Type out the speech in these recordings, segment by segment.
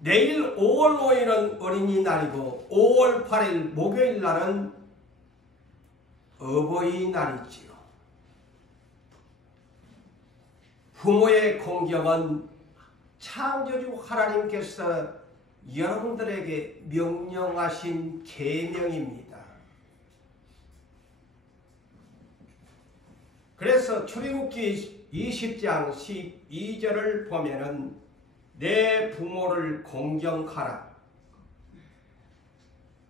내일 5월 5일은 어린이날이고 5월 8일 목요일날은 어버이날이지요. 부모의 공경은 창조주 하나님께서 여러분들에게 명령하신 계명입니다. 그래서 출애굽기 20장 12절을 보면은 내 부모를 공경하라.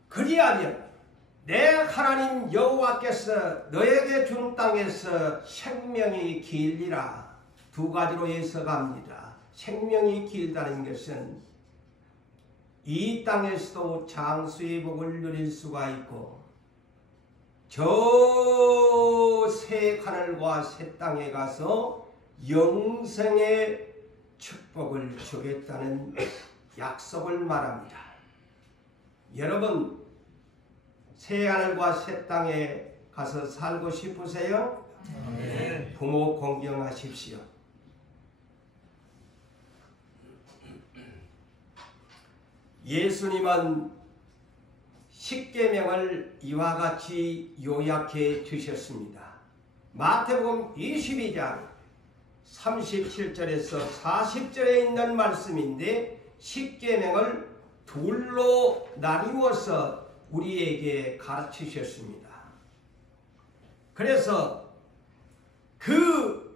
그리하면 내 하나님 여호와께서 너에게 준 땅에서 생명이 길리라. 두 가지로 해석합니다. 생명이 길다는 것은 이 땅에서도 장수의 복을 누릴 수가 있고 저 새 하늘과 새 땅에 가서 영생의 축복을 주겠다는 약속을 말합니다. 여러분 새 하늘과 새 땅에 가서 살고 싶으세요? 네. 부모 공경하십시오. 예수님은 십계명을 이와 같이 요약해 주셨습니다. 마태복음 22장 37절에서 40절에 있는 말씀인데 십계명을 둘로 나누어서 우리에게 가르치셨습니다. 그래서 그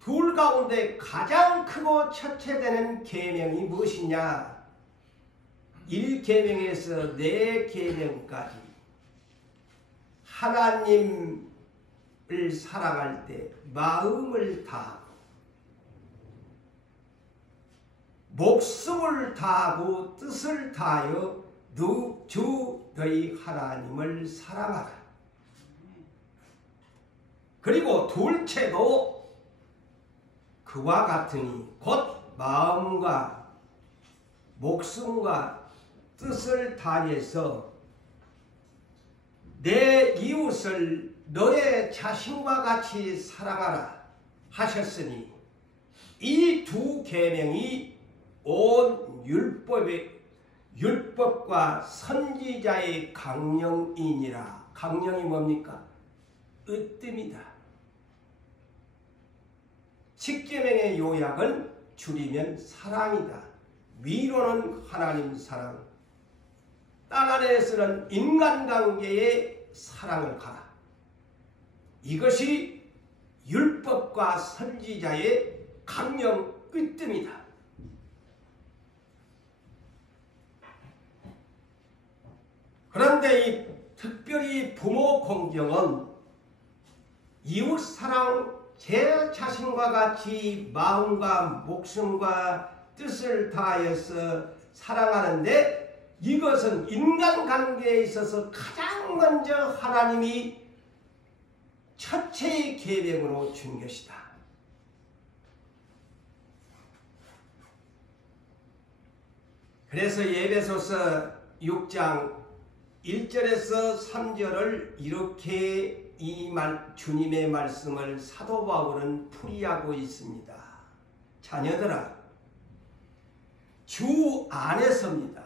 둘 가운데 가장 크고 첫째 되는 계명이 무엇이냐? 1계명에서 4계명까지 하나님을 사랑할 때 마음을 다하고 목숨을 다하고 뜻을 다하여 주 너희 하나님을 사랑하라. 그리고 둘째도 그와 같으니 곧 마음과 목숨과 뜻을 다해서 내 이웃을 너의 자신과 같이 사랑하라 하셨으니 이 두 계명이 온 율법과 선지자의 강령이니라. 강령이 뭡니까? 으뜸이다. 십계명의 요약은 줄이면 사랑이다. 위로는 하나님 사랑, 땅 안에서는 인간관계의 사랑을 가라. 이것이 율법과 선지자의 강령 으뜸이다. 그런데 이 특별히 부모 공경은 이웃사랑, 제 자신과 같이 마음과 목숨과 뜻을 다하여서 사랑하는데 이것은 인간관계에 있어서 가장 먼저 하나님이 첫째의 계명으로 준 것이다. 그래서 에베소서 6장 1절에서 3절을 이렇게 주님의 말씀을 사도 바울은 풀이하고 있습니다. 자녀들아, 주 안에서입니다.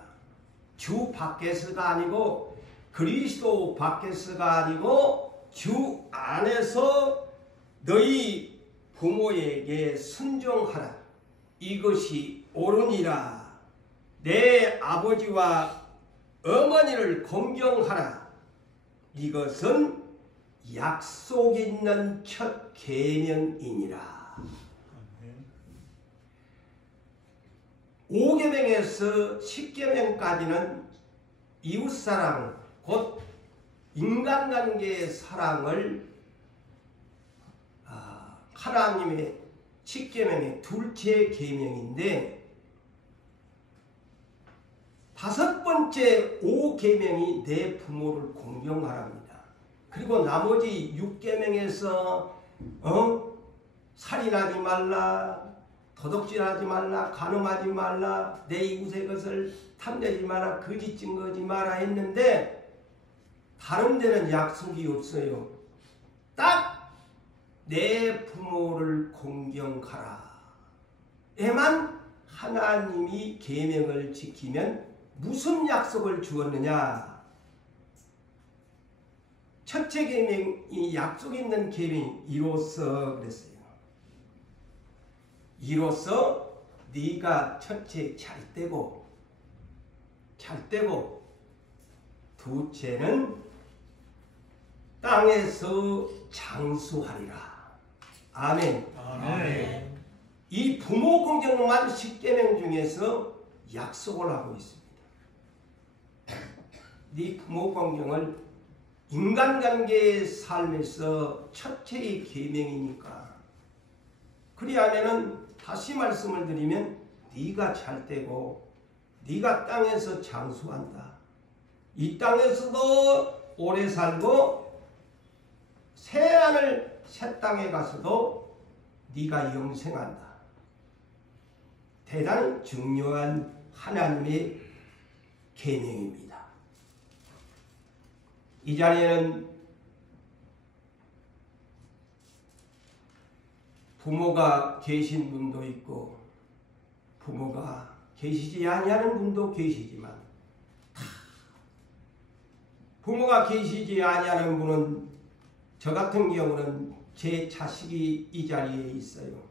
주 밖에서가 아니고 그리스도 밖에서가 아니고 주 안에서 너희 부모에게 순종하라. 이것이 옳으니라. 내 아버지와 어머니를 공경하라. 이것은 약속 있는 첫 계명이니라. 5계명에서 10계명까지는 이웃사랑, 곧 인간관계의 사랑을 하나님의 10계명의 둘째 계명인데 다섯 번째 5계명이 내 부모를 공경하랍니다. 그리고 나머지 6계명에서 살인하지 말라, 도둑질하지 말라, 간음하지 말라, 내 이웃의 것을 탐내지 마라, 거짓 증거하지 마라 했는데 다른 데는 약속이 없어요. 딱 내 부모를 공경하라 에만 하나님이 계명을 지키면 무슨 약속을 주었느냐? 첫째 계명이 약속 있는 계명이 이로써 그랬어요. 이로써 네가 첫째 잘 되고 둘째는 땅에서 장수하리라. 아멘. 아멘. 이 부모 공경만 10계명 중에서 약속을 하고 있습니다. 네 부모 공경을 인간관계의 삶에서 첫째의 계명이니까. 그리하면은 다시 말씀을 드리면 네가 잘 되고 네가 땅에서 장수한다. 이 땅에서도 오래 살고 새 땅에 가서도 네가 영생한다. 대단히 중요한 하나님의 계명입니다. 이 자리에는 부모가 계신 분도 있고 부모가 계시지 아니하는 분도 계시지만 부모가 계시지 아니하는 분은 저 같은 경우는 제 자식이 이 자리에 있어요.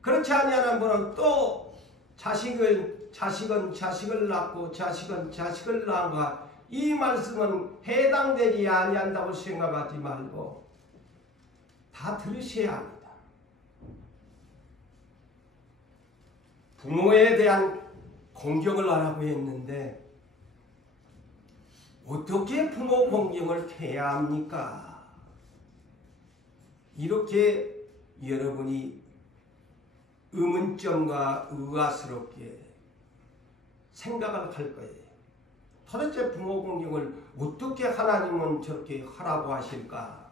그렇지 아니하는 분은 또 자식은 자식을 낳고 자식은 자식을 낳은가 이 말씀은 해당되지 아니한다고 생각하지 말고 다 들으셔야 합니다. 부모에 대한 공경을 하라고 했는데 어떻게 부모 공경을 해야 합니까? 이렇게 여러분이 의문점과 의아스럽게 생각을 할 거예요. 도대체 부모 공경을 어떻게 하나님은 저렇게 하라고 하실까?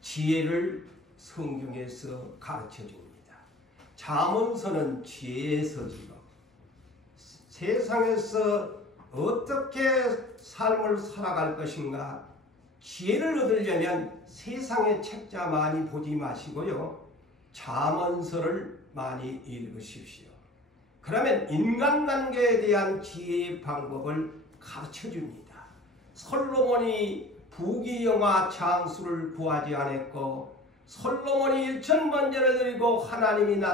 지혜를 성경에서 가르쳐 줍니다. 잠언서는 지혜의 서지요. 세상에서 어떻게 삶을 살아갈 것인가? 지혜를 얻으려면 세상의 책자 많이 보지 마시고요. 잠언서를 많이 읽으십시오. 그러면 인간관계에 대한 지혜의 방법을 가르쳐줍니다. 솔로몬이 부귀영화 장수를 구하지 않았고 솔로몬이 1000번제를 드리고 하나님이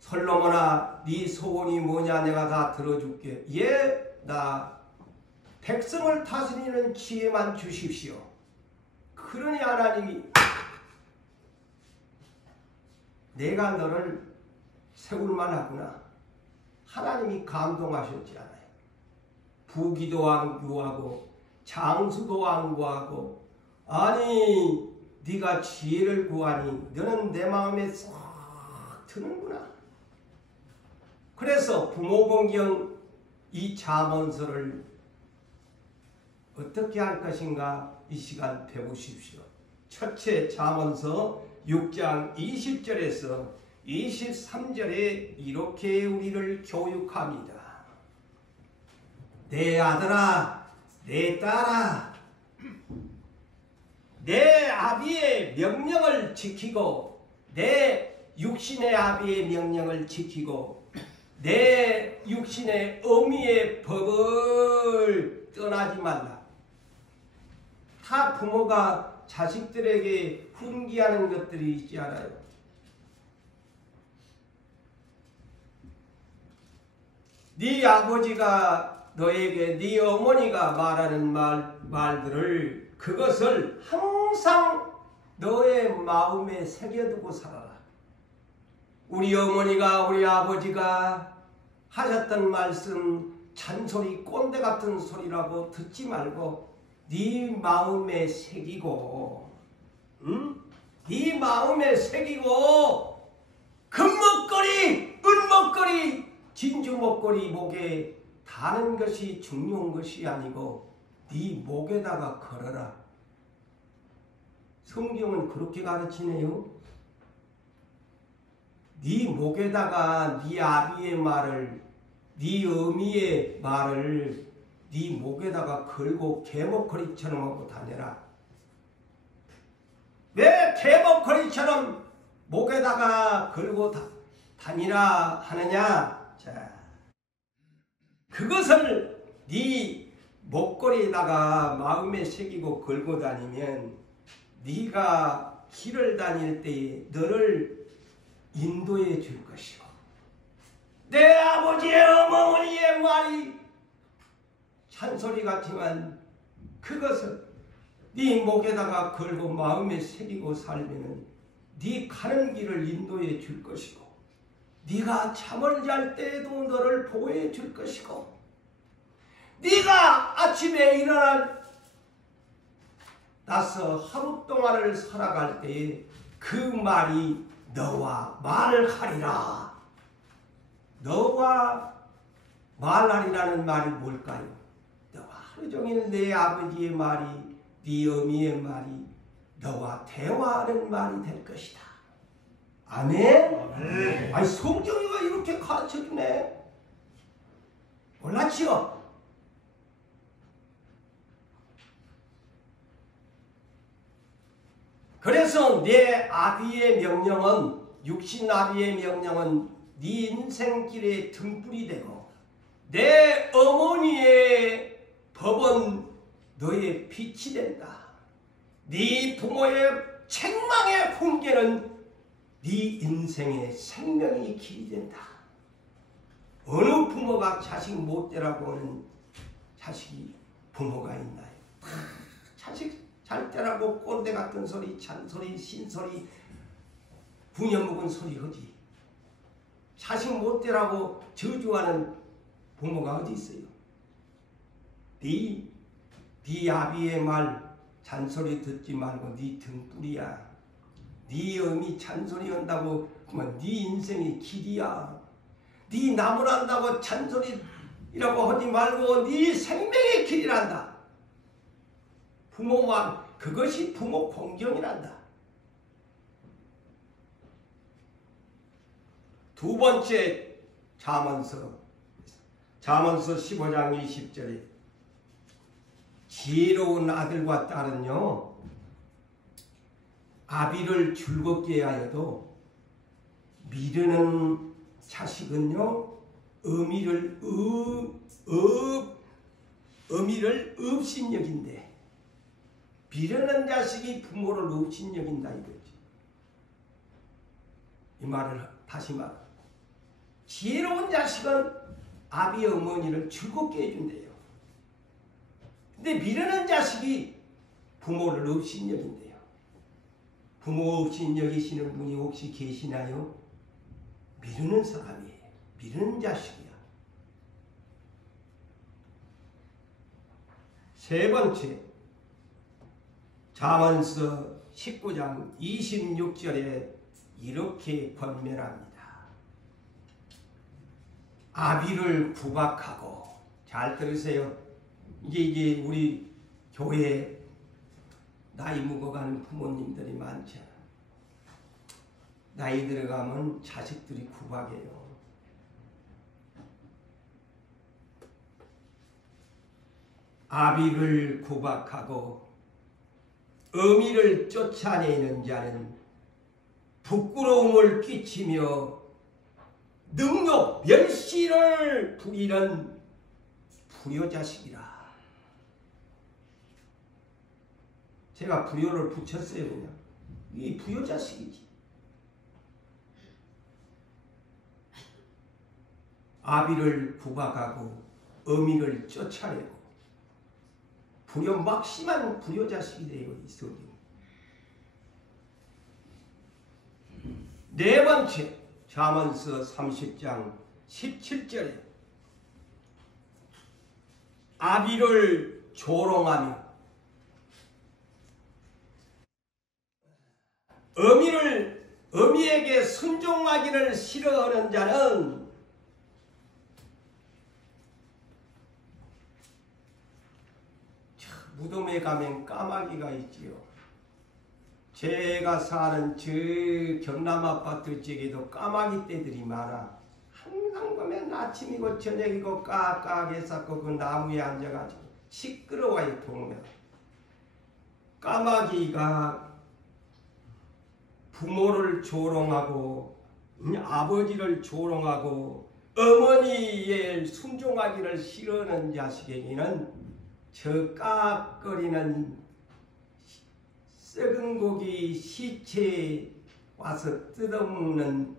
솔로몬아 네 소원이 뭐냐 내가 다 들어줄게. 예, 나 백성을 다스리는 지혜만 주십시오. 그러니 하나님이 내가 너를 세울만 하구나. 하나님이 감동하셨지 않아요. 부귀도 안 구하고 장수도 안 구하고 아니 네가 지혜를 구하니 너는 내 마음에 쏙 드는구나. 그래서 부모 공경 이 잠언서를 어떻게 할 것인가 이 시간 배우십시오. 첫째 잠언서 6장 20절에서 23절에 이렇게 우리를 교육합니다. 내 아들아, 내 딸아, 내 아비의 명령을 지키고 내 육신의 아비의 명령을 지키고 내 육신의 어미의 법을 떠나지 말라. 다 부모가 자식들에게 훈계하는 것들이 있지 않아요. 네 아버지가 너에게 네 어머니가 말하는 말들을 그것을 항상 너의 마음에 새겨두고 살아라. 우리 어머니가 우리 아버지가 하셨던 말씀 잔소리 꼰대 같은 소리라고 듣지 말고 네 마음에 새기고 네 마음에 새기고 금목걸이 은목걸이 진주목걸이 목에 다는 것이 중요한 것이 아니고 네 목에다가 걸어라. 성경은 그렇게 가르치네요. 네 목에다가 네 아비의 말을 네 어미의 말을 네 목에다가 걸고 개목걸이처럼 하고 다녀라. 왜 개목걸이처럼 목에다가 걸고 다니라 하느냐? 자, 그것을 네 목걸이에다가 마음에 새기고 걸고 다니면 네가 길을 다닐 때에 너를 인도해 줄 것이고, 내 아버지의 어머니의 말이 찬소리 같지만 그것을 네 목에다가 걸고 마음에 새기고 살면은 네 가는 길을 인도해 줄 것이고, 네가 잠을 잘 때에도 너를 보호해 줄 것이고, 네가 아침에 일어나서 하루 동안을 살아갈 때에 그 말이 너와 말하리라. 너와 말하리라는 말이 뭘까요? 너와 하루 종일 내 아버지의 말이, 네 어미의 말이 너와 대화하는 말이 될 것이다. 아멘? 아멘. 아니, 성경이가 이렇게 가르쳐주네. 몰랐지요? 그래서 내 아비의 명령은, 육신 아비의 명령은 네 인생길의 등불이 되고, 내 어머니의 법은 너의 빛이 된다. 네 부모의 책망의 훈계는 네 인생의 생명의 길이 된다. 어느 부모가 자식 못 되라고 하는 자식이 부모가 있나요? 자식 잘 되라고 꼰대 같은 소리, 잔소리, 신소리, 부녀묵은 소리 하지. 자식 못 되라고 저주하는 부모가 어디 있어요? 네 아비의 말 잔소리 듣지 말고 네 등불이야. 네 어미 잔소리 한다고 그만 네 인생의 길이야. 네 나무란다고 잔소리라고 하지 말고 네 생명의 길이란다. 부모 말, 그것이 부모 공경이란다. 두 번째, 잠언서 15장 20절에 지혜로운 아들과 딸은요, 아비를 즐겁게 하여도 미르는 자식은요, 어미를 업신여긴대. 미르는 자식이 부모를 업신여긴다 이거지. 이 말을 다시 말해. 지혜로운 자식은 아비 어머니를 즐겁게 해준대요. 근데 미르는 자식이 부모를 업신여긴대요. 부모 업신여기시는 분이 혹시 계시나요? 미루는 사람이에요. 미루는 자식이야. 세 번째, 잠언서 19장 26절에 이렇게 권면합니다. 아비를 구박하고, 잘 들으세요. 이게 우리 교회에 나이 먹어가는 부모님들이 많잖아. 나이 들어가면 자식들이 구박해요. 아비를 구박하고 어미를 쫓아내는 자는 부끄러움을 끼치며 능욕, 멸시를 부리는 불효자식이라. 제가 불효를 붙였어요. 그냥 이 불효자식이지. 아비를 구박하고 어미를 쫓아내고 불효, 막 심한 불효자식이 되고 있어. 네 번째, 잠언서 30장 17절에 아비를 조롱하며 어미에게 순종하기를 싫어하는 자는 무덤에 가면 까마귀가 있지요. 제가 사는 저 경남 아파트 쪽에도 까마귀 떼들이 많아. 항상 보면 아침이고 저녁이고 까까하게 쌓고 그 나무에 앉아가지고 시끄러워요. 동네 까마귀가 부모를 조롱하고 아버지를 조롱하고 어머니의 순종하기를 싫어하는 자식에게는 저 깍거리는 썩은 고기 시체에 와서 뜯어먹는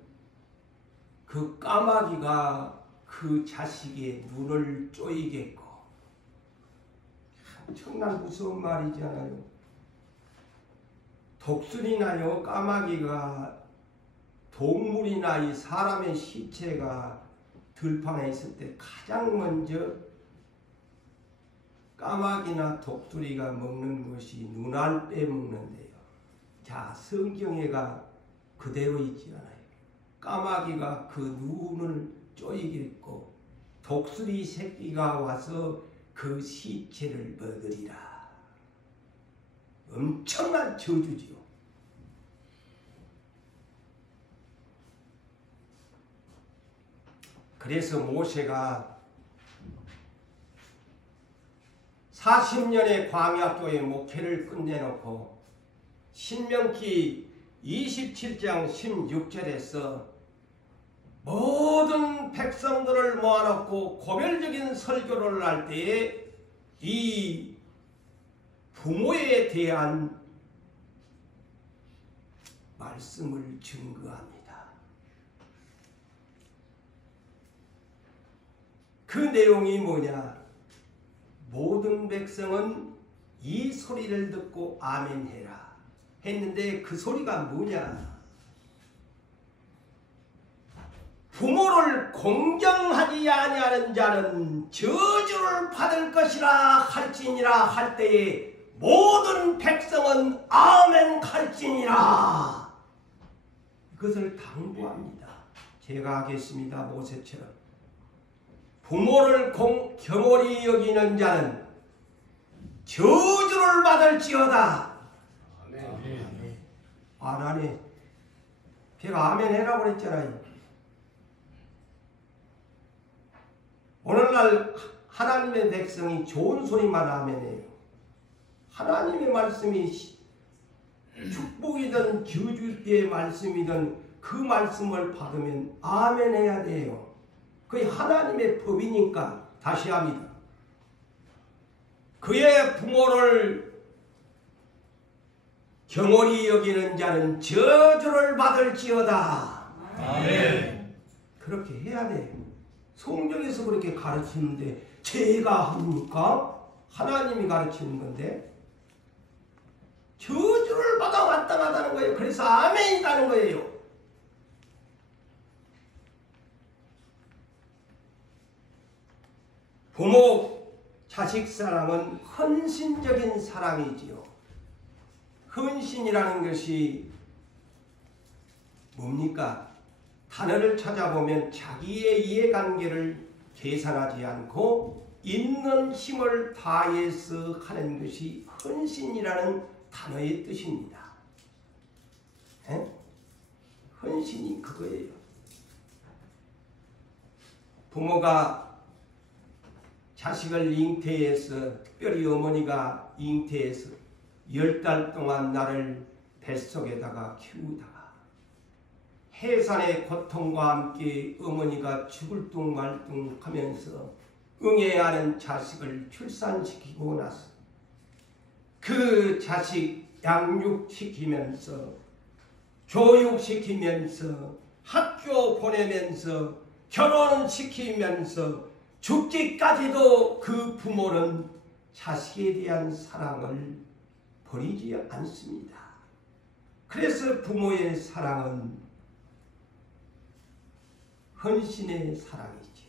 그 까마귀가 그 자식의 눈을 쪼이겠고, 엄청난 무서운 말이잖아요. 독수리나요 까마귀가 동물이나 이 사람의 시체가 들판에 있을 때 가장 먼저 까마귀나 독수리가 먹는 것이 눈알 빼먹는데요. 자, 성경에가 그대로 있지 않아요. 까마귀가 그 눈을 쪼이겠고 독수리 새끼가 와서 그 시체를 먹으리라. 엄청난 저주지요. 그래서 모세가 40년의 광야교회 목회를 끝내놓고 신명기 27장 16절에서 모든 백성들을 모아놓고 고별적인 설교를 할 때에 이 부모에 대한 말씀을 증거합니다. 그 내용이 뭐냐? 모든 백성은 이 소리를 듣고 아멘해라 했는데 그 소리가 뭐냐? 부모를 공경하지 아니하는 자는 저주를 받을 것이라 할지니라 할 때에 모든 백성은 아멘 할지니라. 이것을 당부합니다. 제가 하겠습니다. 모세처럼. 부모를 경홀히 여기는 자는 저주를 받을지어다. 안 하네. 제가 아멘 해라고 그랬잖아요. 오늘날 하나님의 백성이 좋은 소리만 아멘해요. 하나님의 말씀이 축복이든 저주의 말씀이든 그 말씀을 받으면 아멘 해야 돼요. 그게 하나님의 법이니까. 다시 합니다. 그의 부모를 경홀히 여기는 자는 저주를 받을지어다. 아멘. 그렇게 해야 돼요. 성경에서 그렇게 가르치는데 제가 합니까? 하나님이 가르치는 건데 저주를 받아 마땅하다는 거예요. 그래서 아멘이라는 거예요. 부모 자식 사랑은 헌신적인 사랑이지요. 헌신이라는 것이 뭡니까? 단어를 찾아보면 자기의 이해관계를 계산하지 않고 있는 힘을 다해서 하는 것이 헌신이라는 단어의 뜻입니다. 에? 헌신이 그거예요. 부모가 자식을 잉태해서, 특별히 어머니가 잉태해서 10달 동안 나를 뱃속에다가 키우다가 해산의 고통과 함께 어머니가 죽을 둥 말 둥 하면서 응애하는 자식을 출산시키고 나서 그 자식 양육시키면서 교육시키면서 학교 보내면서 결혼시키면서 죽기까지도 그 부모는 자식에 대한 사랑을 버리지 않습니다. 그래서 부모의 사랑은 헌신의 사랑이죠.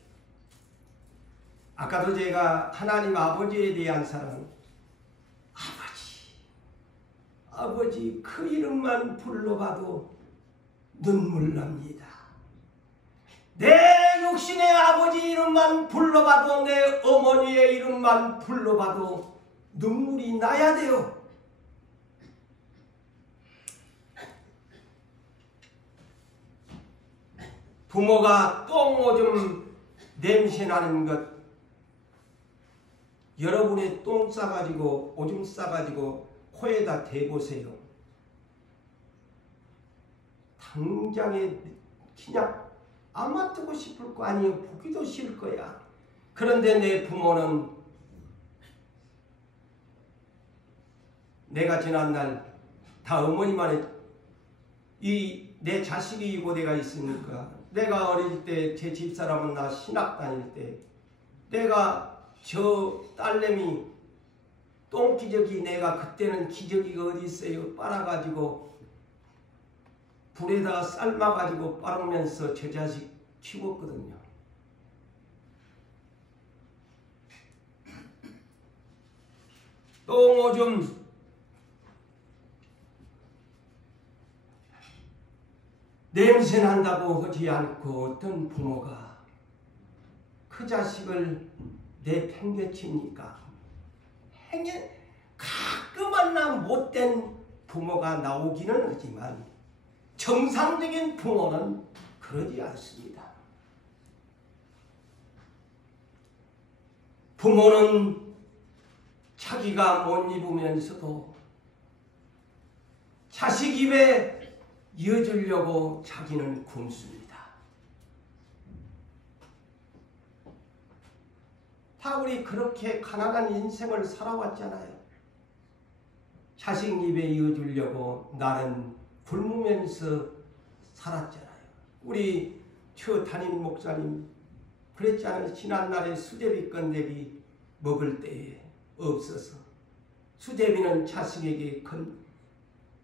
아까도 제가 하나님 아버지에 대한 사랑, 아버지 그 이름만 불러봐도 눈물 납니다. 내 육신의 아버지 이름만 불러봐도, 내 어머니의 이름만 불러봐도 눈물이 나야 돼요. 부모가 똥오줌 냄새나는 것, 여러분의 똥 싸가지고 오줌 싸가지고 코에다 대보세요. 당장에 그냥 아마 두고 싶을 거 아니에요. 보기도 싫을 거야. 그런데 내 부모는 내가 지난날 다 어머니만의 내 자식이 이고대가 있으니까 내가 어릴 때 제 집사람은 나 신학 다닐 때 내가 저 딸내미 똥기저귀 내가 그때는 기저귀가 어디 있어요. 빨아가지고 불에다가 삶아가지고 빨으면서 제 자식 키웠거든요. 또 오줌 냄새 난다고 하지 않고 어떤 부모가 그 자식을 내팽개칩니까? 가끔 하나 못된 부모가 나오기는 하지만 정상적인 부모는 그러지 않습니다. 부모는 자기가 못 입으면서도 자식 입에 이어주려고 자기는 굶습니다. 다 우리 그렇게 가난한 인생을 살아왔잖아요. 자식 입에 이어주려고 나는 굶으면서 살았잖아요. 우리 저 담임 목사님 그랬잖아요. 지난날에 수제비 건데기 먹을 때에 없어서 수제비는 자식에게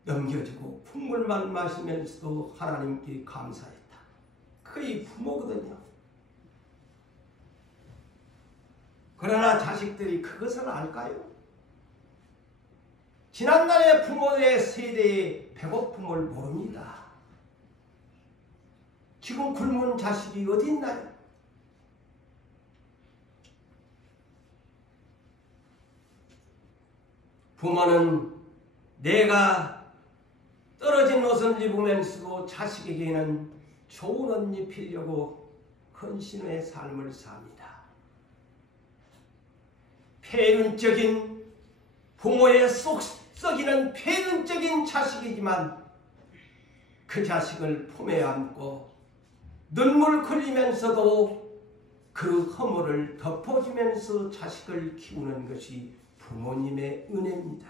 넘겨주고 국물만 마시면서도 하나님께 감사했다. 그게 부모거든요. 그러나 자식들이 그것을 알까요? 지난날의 부모의 세대의 배고픔을 모릅니다. 지금 굶은 자식이 어디 있나요? 부모는 내가 떨어진 옷을 입으면서도 자식에게는 좋은 옷 입히려고 헌신의 삶을 삽니다. 폐륜적인 부모의 속 썩이는 폐륜적인 자식이지만 그 자식을 품에 안고 눈물 흘리면서도 그 허물을 덮어주면서 자식을 키우는 것이 부모님의 은혜입니다.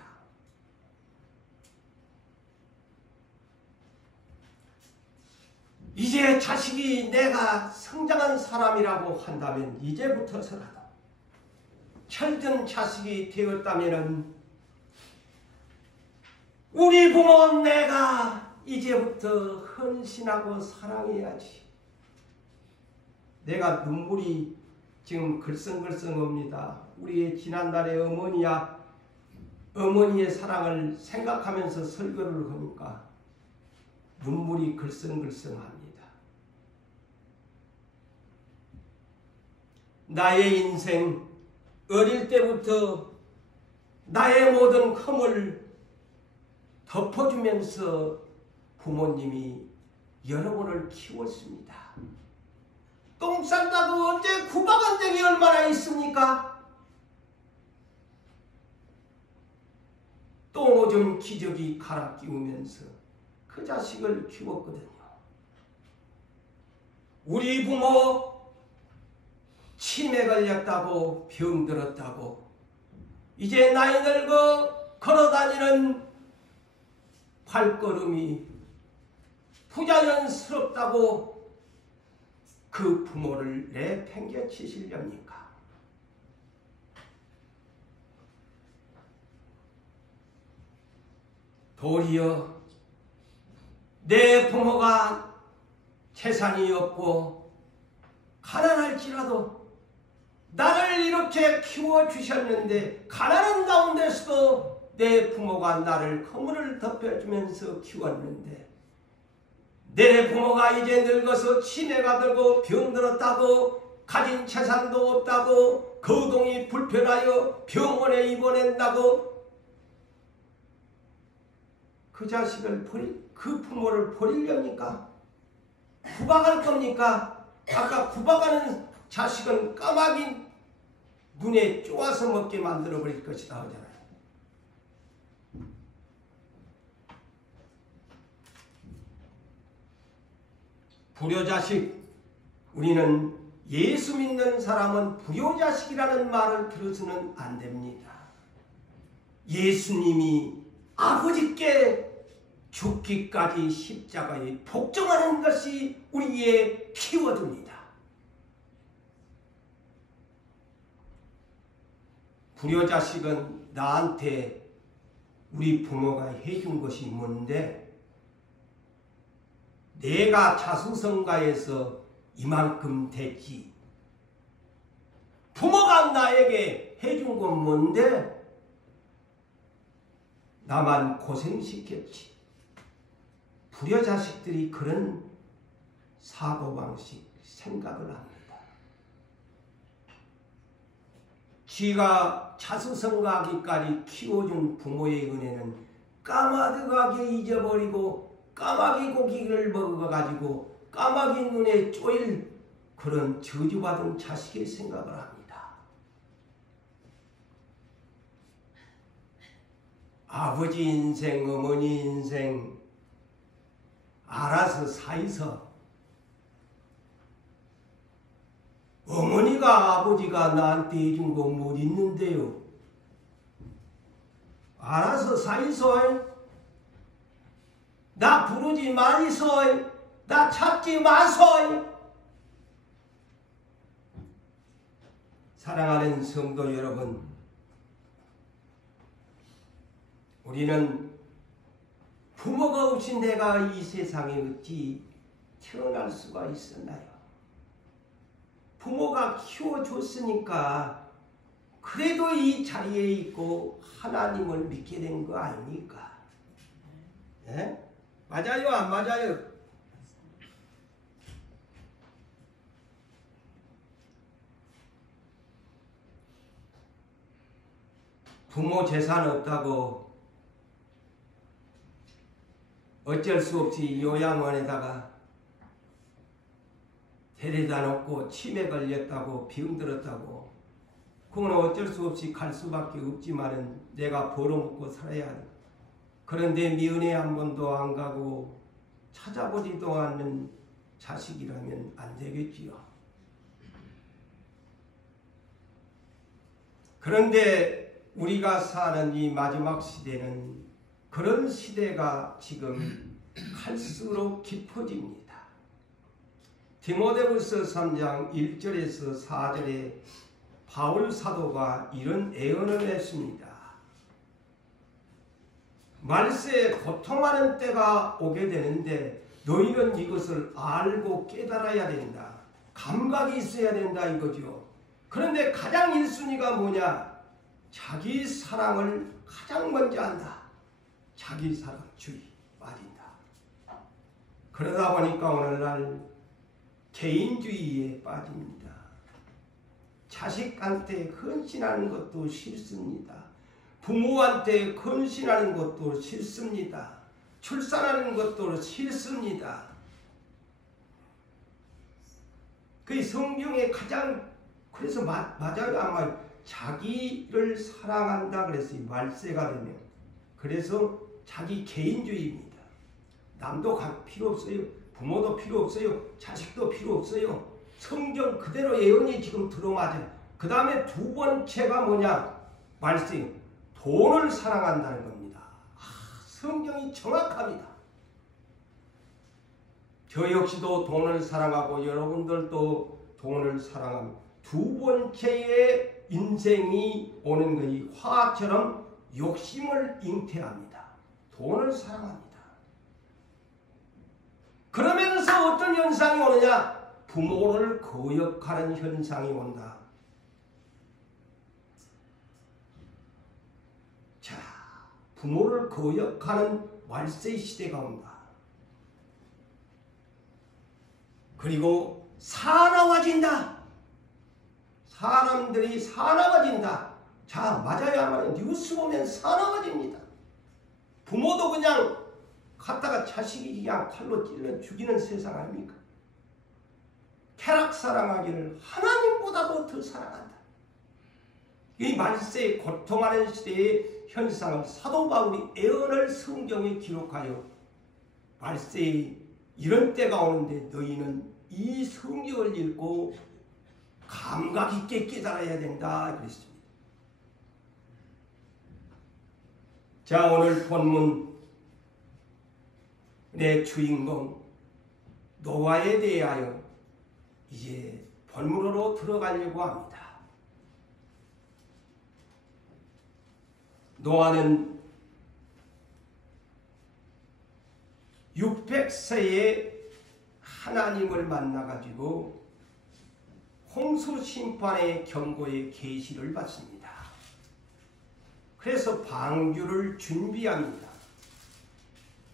이제 자식이 내가 성장한 사람이라고 한다면 이제부터서라도 철든 자식이 되었다면 우리 부모 내가 이제부터 헌신하고 사랑해야지. 내가 눈물이 지금 글썽글썽 옵니다. 우리의 지난달의 어머니의 사랑을 생각하면서 설교를 하니까 눈물이 글썽글썽합니다. 나의 인생 어릴 때부터 나의 모든 흠을 덮어주면서 부모님이 여러분을 키웠습니다. 똥 싼다고 언제 구박한 적이 얼마나 있습니까? 똥오줌 기저귀 갈아 끼우면서 그 자식을 키웠거든요. 우리 부모 치매 걸렸다고 병들었다고 이제 나이 늙어 걸어다니는 발걸음이 부자연스럽다고 그 부모를 내팽개치시렵니까? 도리어 내 부모가 재산이 없고 가난할지라도 나를 이렇게 키워주셨는데 가난한 가운데서도 내 부모가 나를 허물을 덮여주면서 키웠는데 내 부모가 이제 늙어서 치매가 들고 병들었다고 가진 재산도 없다고 거동이 불편하여 병원에 입원한다고 그 자식을 그 부모를 버리렵니까? 구박할 겁니까? 아까 구박하는 자식은 까마귀 눈에 쪼아서 먹게 만들어버릴 것이다 하잖아요. 불효자식, 우리는 예수 믿는 사람은 불효자식이라는 말을 들어서는 안 됩니다. 예수님이 아버지께 죽기까지 십자가에 복종하는 것이 우리의 키워드입니다. 불효자식은 나한테 우리 부모가 해준 것이 뭔데 내가 자수성가해서 이만큼 됐지. 부모가 나에게 해준 건 뭔데 나만 고생시켰지. 불효자식들이 그런 사고방식 생각을 합니다. 지가 자수성가하기까지 키워준 부모의 은혜는 까마득하게 잊어버리고 까마귀 고기를 먹어가지고 까마귀 눈에 쪼일 그런 저주받은 자식의 생각을 합니다. 아버지 인생, 어머니 인생 알아서 사이서 어머니가 아버지가 나한테 해준 거 못 있는데요. 알아서 사이서 나 부르지 마이소. 나 찾지 마소. 사랑하는 성도 여러분, 우리는 부모가 없이 내가 이 세상에 어찌 태어날 수가 있었나요? 부모가 키워줬으니까 그래도 이 자리에 있고 하나님을 믿게 된 거 아닙니까? 네? 맞아요, 안 맞아요? 부모 재산 없다고 어쩔 수 없이 요양원에다가 데려다 놓고 치매 걸렸다고 병들었다고 그건 어쩔 수 없이 갈 수밖에 없지만은 내가 벌어먹고 살아야 돼. 그런데 미은혜 한 번도 안 가고 찾아보지도 않는 자식이라면 안 되겠지요. 그런데 우리가 사는 이 마지막 시대는 그런 시대가 지금 갈수록 깊어집니다. 디모데후서 3장 1절에서 4절에 바울 사도가 이런 애언을 했습니다. 말세에 고통하는 때가 오게 되는데 너희는 이것을 알고 깨달아야 된다. 감각이 있어야 된다 이거죠. 그런데 가장 1순위가 뭐냐? 자기 사랑을 가장 먼저 한다. 자기 사랑주의 빠진다. 그러다 보니까 오늘날 개인주의에 빠집니다. 자식한테 헌신하는 것도 싫습니다. 부모한테 헌신하는 것도 싫습니다. 출산하는 것도 싫습니다. 그 성경에 가장 그래서 맞아요 안 맞아요? 자기를 사랑한다 그랬어요. 말세가 되면. 그래서 자기 개인주의입니다. 남도 필요 없어요. 부모도 필요 없어요. 자식도 필요 없어요. 성경 그대로 예언이 지금 들어맞아요. 그 다음에 두 번째가 뭐냐? 말세. 돈을 사랑한다는 겁니다. 성경이 정확합니다. 저 역시도 돈을 사랑하고 여러분들도 돈을 사랑합니다. 두 번째의 인생이 오는 것이 화처럼 욕심을 잉태합니다. 돈을 사랑합니다. 그러면서 어떤 현상이 오느냐? 부모를 거역하는 현상이 온다. 자, 부모를 거역하는 말세 시대가 온다. 그리고 사나워진다. 사람들이 사나워진다. 자, 맞아요 안 맞아요? 뉴스 보면 사나워집니다. 부모도 그냥 갖다가 자식이 그냥 칼로 찔러 죽이는 세상 아닙니까? 쾌락 사랑하기를 하나님보다도 더 사랑한다. 이 말세에 고통하는 시대의 현상을 사도 바울이 애언을 성경에 기록하여 말세의 이런 때가 오는데 너희는 이 성경을 읽고 감각 있게 깨달아야 된다 그랬습니다. 자, 오늘 본문의 주인공 노아에 대하여 이제 본문으로 들어가려고 합니다. 노아는 600세에 하나님을 만나가지고 홍수 심판의 경고의 계시를 받습니다. 그래서 방주를 준비합니다.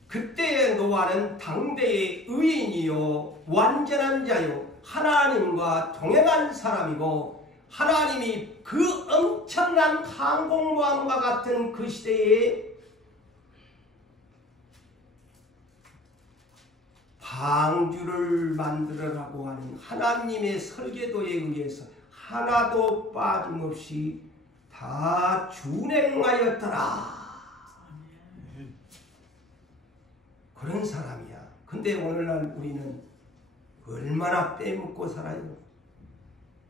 그때 노아는 당대의 의인이요 완전한 자요 하나님과 동행한 사람이고, 하나님이 그 엄청난 항공모함과 같은 그 시대에 방주를 만들어라고 하는 하나님의 설계도에 의해서 하나도 빠짐없이 다 준행하였더라. 그런 사람이야. 근데 오늘날 우리는 얼마나 빼먹고 살아요.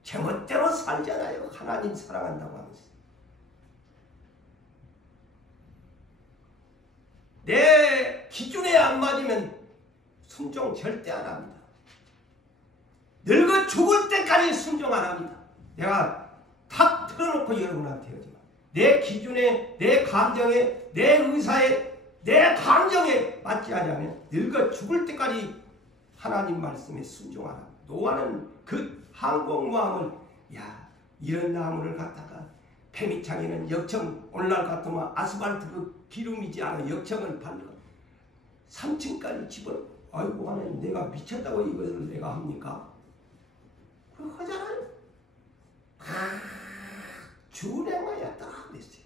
제멋대로 살잖아요. 하나님 사랑한다고 하면서. 내 기준에 안 맞으면 순종 절대 안 합니다. 늙어 죽을 때까지 순종 안 합니다. 내가 탁 틀어놓고 여러분한테 하지만 내 기준에, 내 감정에, 내 의사에, 내 감정에 맞지 않으면 늙어 죽을 때까지 하나님 말씀에 순종 안 합니다. 노아는 그 항공모함을, 야, 이런 나무를 갖다가 페미창에는 역청, 오늘날 같으면 아스팔트 그 기름이지 않아 역청을 발라 3층까지 집어, 아이고 하나님 내가 미쳤다고 이것을 내가 합니까? 그거 하잖아요. 다 준행하였다 그랬어요.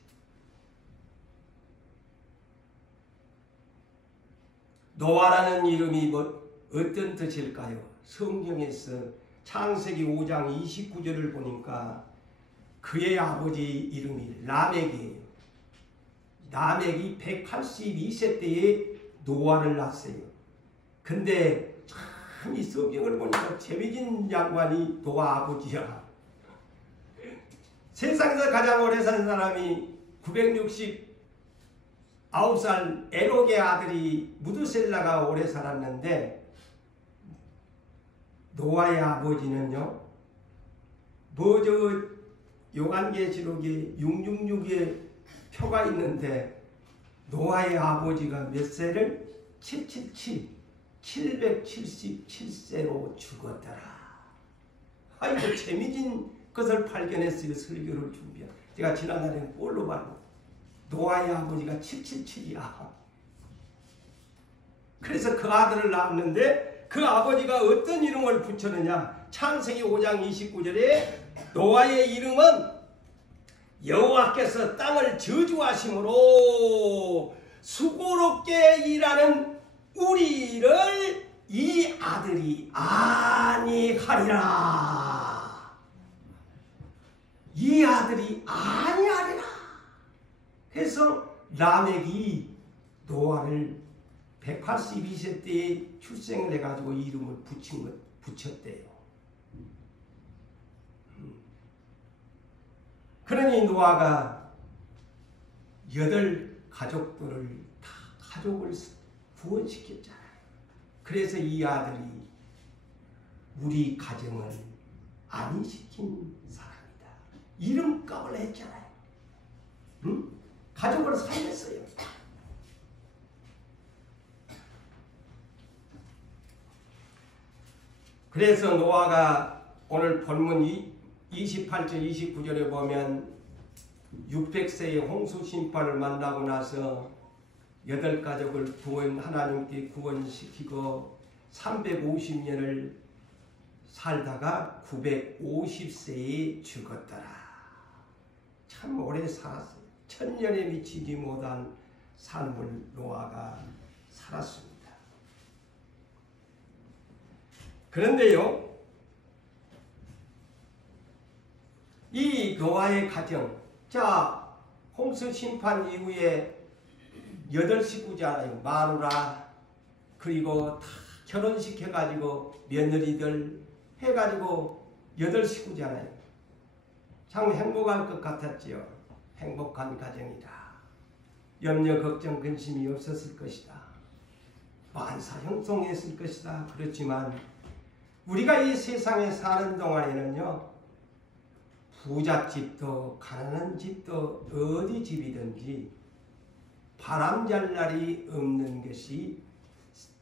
노아라는 이름이 뭐 어떤 뜻일까요? 성경에서 창세기 5장 29절을 보니까 그의 아버지 이름이 라멕이에요. 라멕이 182세 때에 노아를 낳았어요. 근데 참 이 성경을 보니까 재미진 양반이 노아 아버지야. 세상에서 가장 오래 산 사람이 969살 에녹의 아들이 무드셀라가 오래 살았는데, 노아의 아버지는요, 뭐 저 요한계시록에 666에 표가 있는데 노아의 아버지가 몇 세를? 777세로 죽었더라. 아이고 재미진 것을 발견했어요. 설교를 준비한. 제가 지난날에 꼴로 말고 노아의 아버지가 777이야. 그래서 그 아들을 낳았는데 그 아버지가 어떤 이름을 붙였느냐? 창세기 5장 29절에 노아의 이름은 여호와께서 땅을 저주하심으로 수고롭게 일하는 우리를 이 아들이 아니하리라. 이 아들이 아니하리라. 그래서 라멕이 노아를 182세 때에 출생을 해가지고 이름을 붙였대요. 그러니 노아가 8 가족들을 다 가족을 구원시켰잖아요. 그래서 이 아들이 우리 가정을 안위시킨 사람이다. 이름값을 했잖아요. 응? 가족을 살렸어요. 그래서 노아가 오늘 본문 28절 29절에 보면 600세의 홍수 심판을 만나고 나서 8가족을 하나님께 구원시키고 350년을 살다가 950세에 죽었더라. 참 오래 살았어요. 1000년에 미치지 못한 삶을 노아가 살았습니다. 그런데요, 이 노아의 가정, 자, 홍수 심판 이후에 8 식구잖아요. 마누라, 그리고 다 결혼식 해가지고 며느리들 해가지고 8식구잖아요. 참 행복할 것 같았지요. 행복한 가정이다. 염려 걱정 근심이 없었을 것이다. 만사 형통했을 것이다. 그렇지만 우리가 이 세상에 사는 동안에는요, 부잣집도 가난한 집도 어디 집이든지 바람잘 날이 없는 것이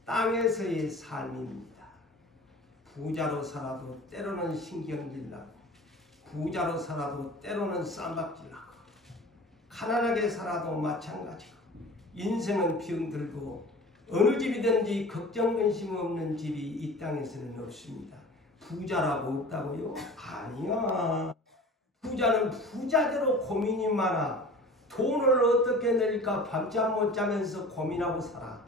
땅에서의 삶입니다. 부자로 살아도 때로는 신경질 나고, 부자로 살아도 때로는 쌈박질 나고, 가난하게 살아도 마찬가지고, 인생은 병들고 어느 집이든지 걱정 근심 없는 집이 이 땅에서는 없습니다. 부자라고 없다고요? 아니야. 부자는 부자대로 고민이 많아. 돈을 어떻게 낼까 밤잠 못 자면서 고민하고 살아.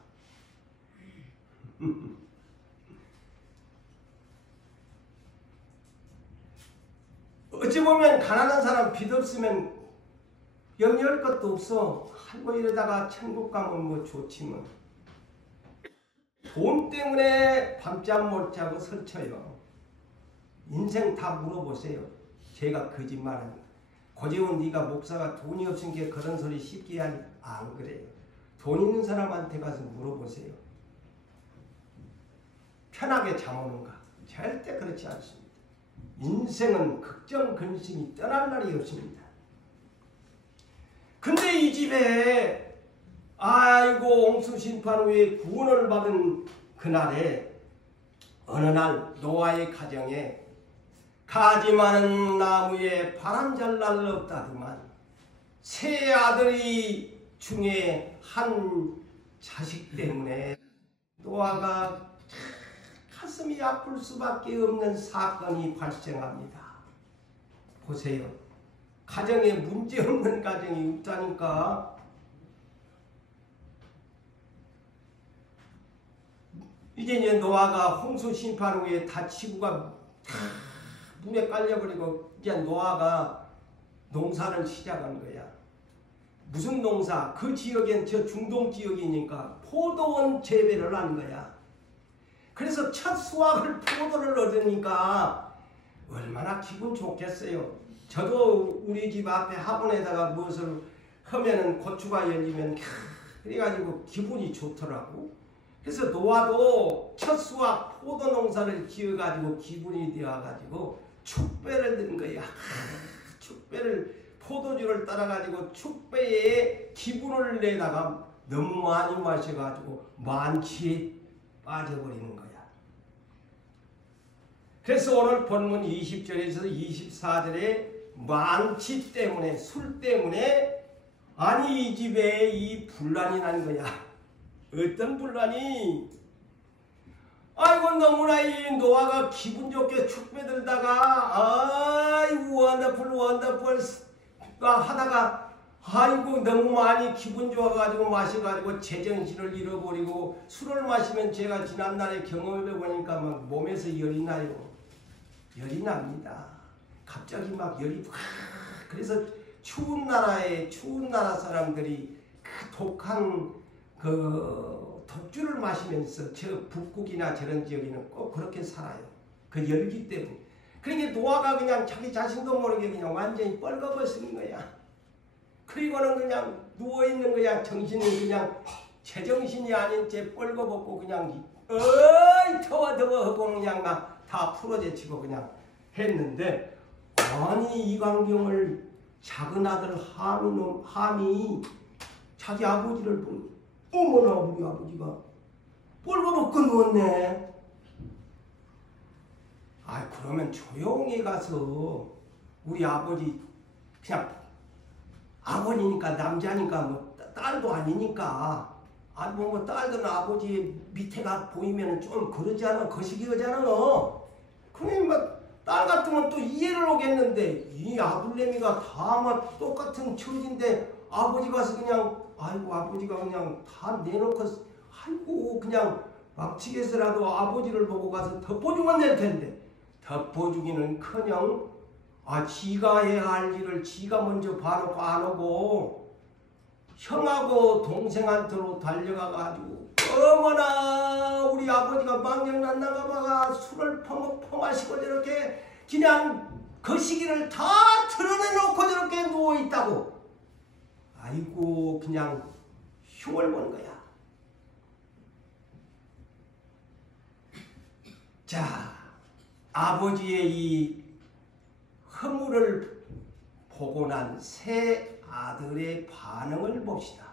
어찌 보면 가난한 사람 빚 없으면 염려할 것도 없어. 아이고 이러다가 천국 가면 뭐 좋지 뭐. 돈 때문에 밤잠 못 자고 설쳐요. 인생 다 물어보세요. 제가 거짓말합니다. 고재훈 네가 목사가 돈이 없으니까 그런 소리 쉽게 하니 안 그래요. 돈 있는 사람한테 가서 물어보세요. 편하게 잠 오는가? 절대 그렇지 않습니다. 인생은 걱정 근심이 떠날 날이 없습니다. 근데 이 집에 아이고 옹수심판 후에 구원을 받은 그날에 어느 날 노아의 가정에 가지 많은 나무에 바람잘 날 없다더만 세 아들이 중에 한 자식 때문에 노아가 가슴이 아플 수밖에 없는 사건이 발생합니다. 보세요. 가정에 문제없는 가정이 없다니까. 이제 노아가 홍수 심판 후에 다 지구가 물에 깔려버리고 이제 노아가 농사를 시작한 거야. 무슨 농사? 그 지역엔 저 중동 지역이니까 포도원 재배를 한 거야. 그래서 첫 수확을 포도를 얻으니까 얼마나 기분 좋겠어요. 저도 우리 집 앞에 화분에다가 무엇을 하면은 고추가 열리면 그래가지고 기분이 좋더라고. 그래서 노아도 첫 수확 포도 농사를 지어가지고 기분이 되어가지고 축배를 든 거야. 축배를 포도주를 따라가지고 축배에 기분을 내다가 너무 많이 마셔가지고 만취에 빠져버리는 거야. 그래서 오늘 본문 20절에서 24절에 만취 때문에 술 때문에 아니 이 집에 이 분란이 난 거야. 어떤 분란이? 아이고 너무나 이 노아가 기분 좋게 축배 들다가 아이고 원더풀 하다가 아이고 너무 많이 기분 좋아가지고 마셔가지고 제정신을 잃어버리고 술을 마시면 제가 지난날에 경험해 보니까 막 몸에서 열이 나요. 열이 납니다. 갑자기 막 열이 확. 그래서 추운 나라 사람들이 그 독한 그 독주를 마시면서 저 북극이나 저런 지역에는 꼭 그렇게 살아요. 그 열기 때문에. 그러니까 노아가 그냥 자기 자신도 모르게 그냥 완전히 뻘거벗은 거야. 그리고는 그냥 누워있는 거야. 정신이 그냥 제정신이 아닌 채 뻘거벗고 그냥 어이 더워 하고 그냥 막 다 풀어제치고 그냥 했는데 아니 이광경을 작은 아들 함이 자기 아버지를 보니 어머나 우리 아버지가 뻘거벗고 누웠네. 아 그러면 조용히 가서 우리 아버지 그냥 아버지니까 남자니까 뭐 딸도 아니니까 뭐 딸들은 아버지 밑에가 보이면 좀 그러잖아. 거시기하잖아. 그러니 딸 같으면 또 이해를 하겠는데 이 아들내미가 다 막 똑같은 처지인데 아버지 가서 그냥 아이고 아버지가 그냥 다 내놓고 아이고 그냥 막치겠어라도 아버지를 보고 가서 덮어주면 될 텐데 덮어주기는커녕 지가 해야 할 일을 지가 먼저 봐놓고 안 오고 형하고 동생한테로 달려가가지고 어머나 우리 아버지가 망령났나가 봐가 술을 퍼마시고 저렇게 그냥 거시기를 다 드러내놓고 저렇게 누워있다고. 아이고 그냥 흉을 보는 거야. 자, 아버지의 이 허물을 보고 난 세 아들의 반응을 봅시다.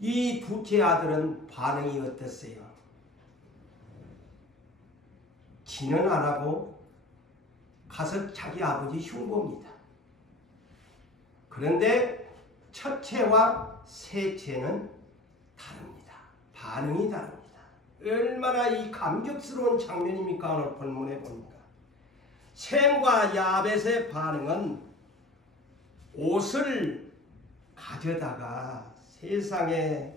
이 둘째 아들은 반응이 어땠어요? 지는 안 하고 가서 자기 아버지 흉보입니다. 그런데 첫째와 셋째는 다릅니다. 반응이 다릅니다. 얼마나 이 감격스러운 장면입니까? 오늘 본문에 보니까 셈과 야벳의 반응은 옷을 가져다가 세상에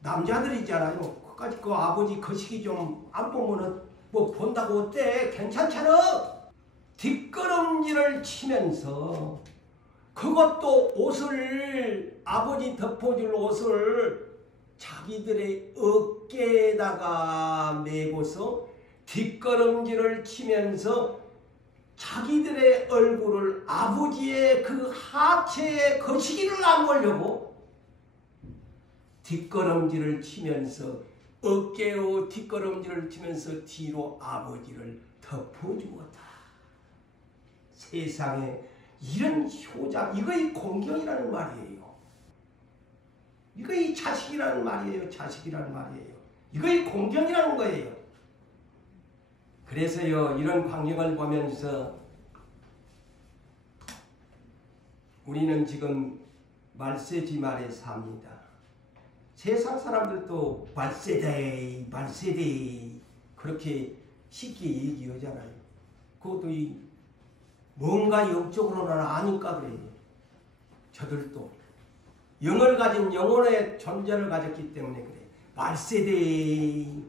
남자들이잖아요. 그까지 그 아버지 거시기 좀 안 보면은 뭐 본다고 어때? 괜찮잖아. 뒷걸음질을 치면서 그것도 옷을 아버지 덮어줄 옷을 자기들의 어깨에다가 메고서 뒷걸음질을 치면서 자기들의 얼굴을 아버지의 그 하체에 거시기를 안 보려고 뒷걸음질을 치면서 어깨로 뒷걸음질을 치면서 뒤로 아버지를 덮어주었다. 세상에 이런 효자, 이거의 공경이라는 말이에요. 이거의 자식이라는 말이에요. 자식이라는 말이에요. 이거의 공경이라는 거예요. 그래서요, 이런 광경을 보면서 우리는 지금 말세지 말에 삽니다. 세상 사람들도 말세대 그렇게 쉽게 얘기하잖아요. 그것도 뭔가 영적으로는 아니까 그래요. 저들도 영을 가진 영혼의 존재를 가졌기 때문에 그래. 말세대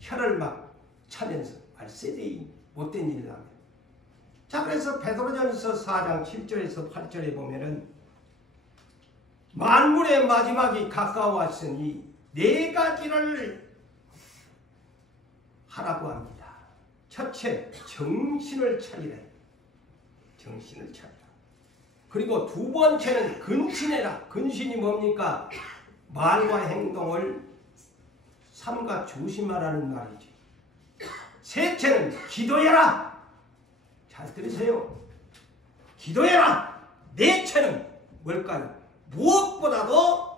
혀를 막 차면서 말세대 못된 일을 하면. 자, 그래서 베드로전서 4장 7절에서 8절에 보면은 만물의 마지막이 가까웠으니 네 가지를 하라고 합니다. 첫째, 정신을 차리라. 정신을 차리라. 그리고 두 번째는 근신해라. 근신이 뭡니까? 말과 행동을 삼가 조심하라는 말이지. 셋째는 기도해라. 잘 들으세요. 기도해라. 넷째는 뭘까요? 무엇보다도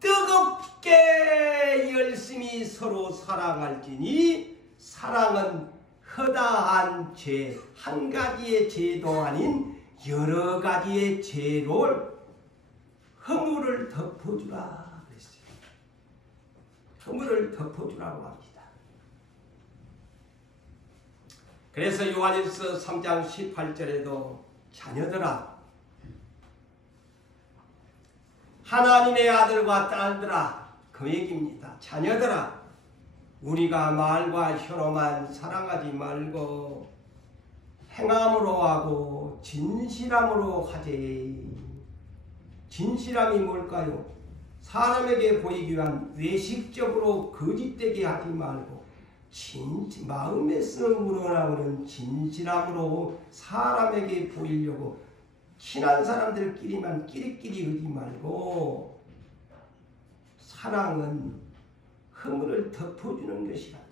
뜨겁게 열심히 서로 사랑할지니 사랑은 허다한 죄, 한 가지의 죄도 아닌 여러 가지의 죄를 허물을 덮어주라 그랬어요. 허물을 덮어주라고 합니다. 그래서 요한일서 3장 18절에도 자녀들아, 하나님의 아들과 딸들아, 그 얘기입니다. 자녀들아, 우리가 말과 혀로만 사랑하지 말고 행함으로 하고 진실함으로 하지. 진실함이 뭘까요? 사람에게 보이기 위한 외식적으로 거짓되게 하지 말고 마음에서 우러나오는 진실함으로 사람에게 보이려고 친한 사람들끼리만 끼리끼리 하지 말고 사랑은 허물을 덮어주는 것이란다.